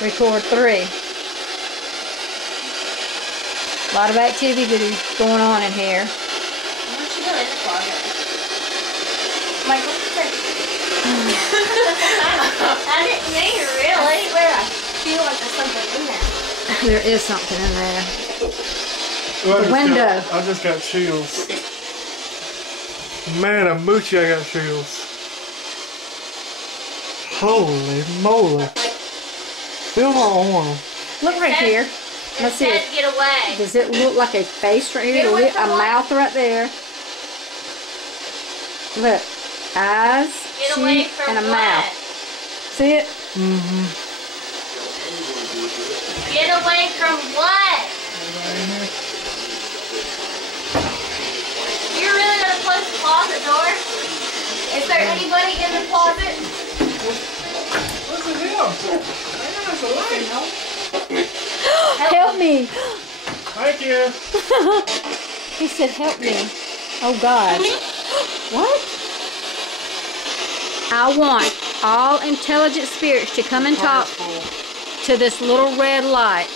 record 3. A lot of activity going on in here. What's she doing in the closet? Michael, I didn't mean really. Where I feel like there's something in there. There is something in there. Well, The window. I just got chills. Man, a moochie, I got chills. Holy moly. Feel my arm. Look right here. Let's see. It says get away. Does it look like a face right here? Get away from A what? mouth right there. Look. Eyes, Get away teeth, from and a what? mouth. See it? Mm-hmm. Get away from what? You're really gonna close the closet door? Is there anybody in the closet? What's the deal? That's a light. Help me. Thank you. He said, help me. Oh, God. What? I want all intelligent spirits to come and talk to this little red light.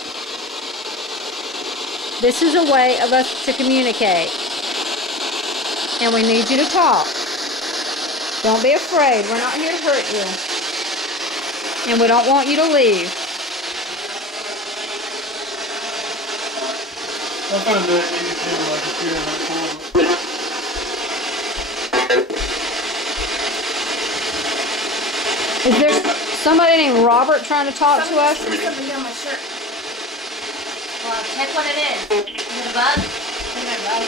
This is a way of us to communicate. And we need you to talk. Don't be afraid. We're not here to hurt you. And we don't want you to leave. I found that easy too, like if you're in that corner. Is there somebody named Robert trying to talk to us? Something on my shirt. Well, check what it is. Is it a bug? Is it a bug?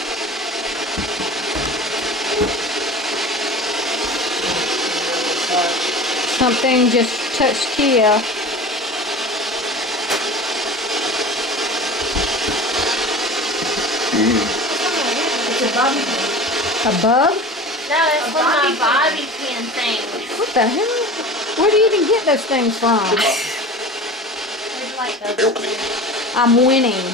Something just touched Kia. It's a bobby pin. A bug? No, it's one of my bobby pin things. What the hell? Where do you even get those things from? There's like those. I'm winning.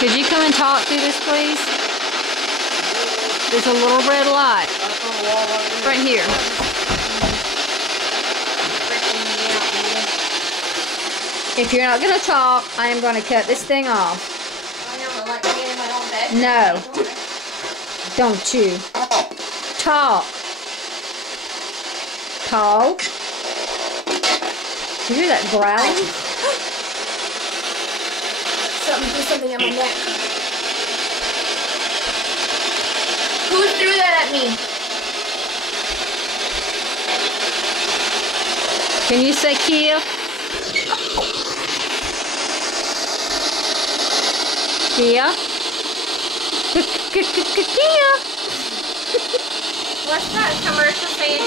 Could you come and talk through this, please? There's a little red light right here. If you're not going to talk, I am going to cut this thing off. I know, like me in my own bed. No. Don't you. Talk. Talk. You hear that growling? Something on my neck. Who threw that at me? Can you say Kia? Kia? Kia? What's that commercial saying?